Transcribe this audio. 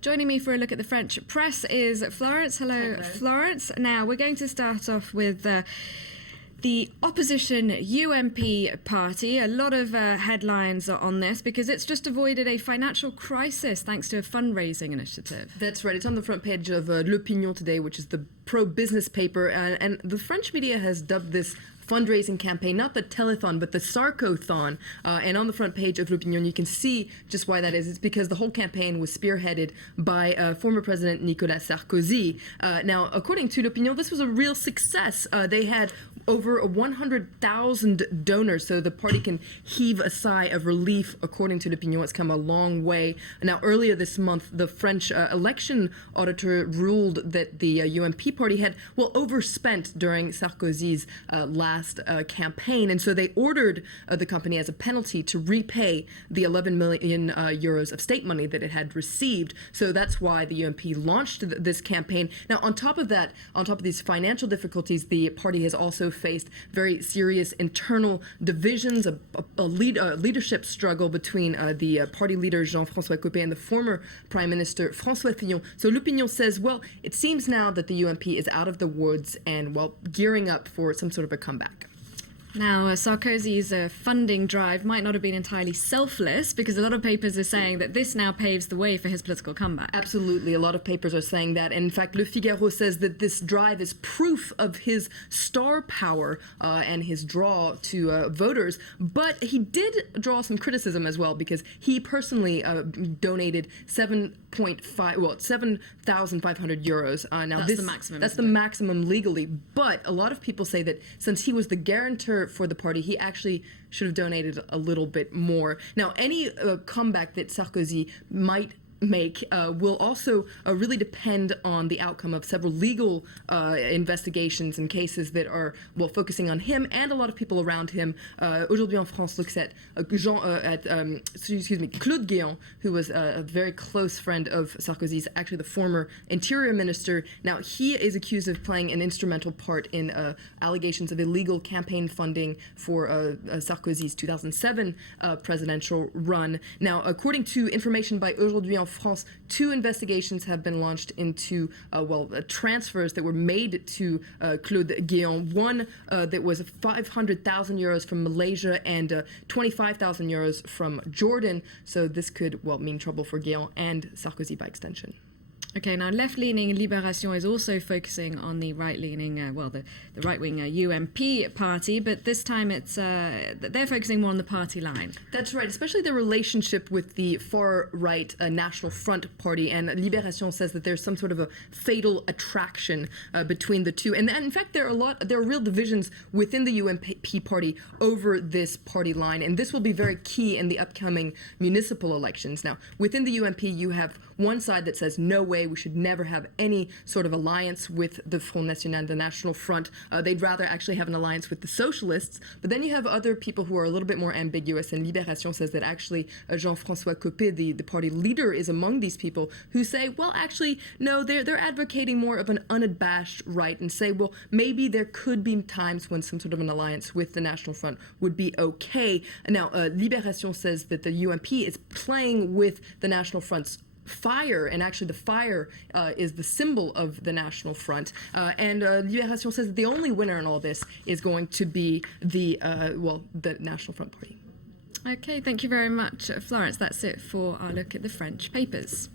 Joining me for a look at the French press is Florence. Hello, Florence. Now, we're going to start off with the opposition UMP party. A lot of headlines are on this because it's just avoided a financial crisis thanks to a fundraising initiative. That's right. It's on the front page of L'Opinion today, which is the pro-business paper. And the French media has dubbed this fundraising campaign, not the telethon, but the Sarkothon. And on the front page of L'Opinion, you can see just why that is. It's because the whole campaign was spearheaded by former President Nicolas Sarkozy. Now, according to L'Opinion, this was a real success. They had over 100,000 donors, so the party can heave a sigh of relief. According to L'Opinion, it's come a long way. Now, earlier this month, the French election auditor ruled that the UMP party had, overspent during Sarkozy's last campaign, and so they ordered the company as a penalty to repay the 11 million euros of state money that it had received. So that's why the UMP launched this campaign. Now, on top of that, on top of these financial difficulties, the party has also faced very serious internal divisions, a leadership struggle between the party leader Jean-François Copé and the former Prime Minister François Fillon. So L'Opinion says, well, it seems now that the UMP is out of the woods and, gearing up for some sort of a comeback. Now, Sarkozy's funding drive might not have been entirely selfless, because a lot of papers are saying that this now paves the way for his political comeback. Absolutely. A lot of papers are saying that. And in fact, Le Figaro says that this drive is proof of his star power and his draw to voters. But he did draw some criticism as well, because he personally donated 7,500 euros. Now, that's the maximum. That's the maximum legally. But a lot of people say that since he was the guarantor for the party, he actually should have donated a little bit more. Now, any comeback that Sarkozy might make will also really depend on the outcome of several legal investigations and cases that are focusing on him and a lot of people around him. Aujourd'hui en France looks at Claude Guéant, who was a very close friend of Sarkozy's, actually the former interior minister. Now, he is accused of playing an instrumental part in allegations of illegal campaign funding for Sarkozy's 2007 presidential run. Now, according to information by Aujourd'hui en France, 2 investigations have been launched into transfers that were made to Claude Guéant. One that was 500,000 euros from Malaysia and 25,000 euros from Jordan. So this could mean trouble for Guéant and Sarkozy by extension. Okay, now left-leaning Libération is also focusing on the right-leaning, the right-wing UMP party, but this time it's they're focusing more on the party line. That's right, especially the relationship with the far-right National Front party, and Libération says that there's some sort of a fatal attraction between the two, and in fact there are real divisions within the UMP party over this party line, and this will be very key in the upcoming municipal elections. Now, within the UMP, you have one side that says no way, we should never have any sort of alliance with the Front National, the National Front. They'd rather actually have an alliance with the socialists. But then you have other people who are a little bit more ambiguous, and Libération says that actually Jean-François Copé, the party leader, is among these people who say, well, actually, no, they're advocating more of an unabashed right and say, well, maybe there could be times when some sort of an alliance with the National Front would be okay. Now, Libération says that the UMP is playing with the National Front's fire, and actually the fire is the symbol of the National Front. And Libération says that the only winner in all this is going to be the National Front party. Okay, thank you very much, Florence. That's it for our look at the French papers.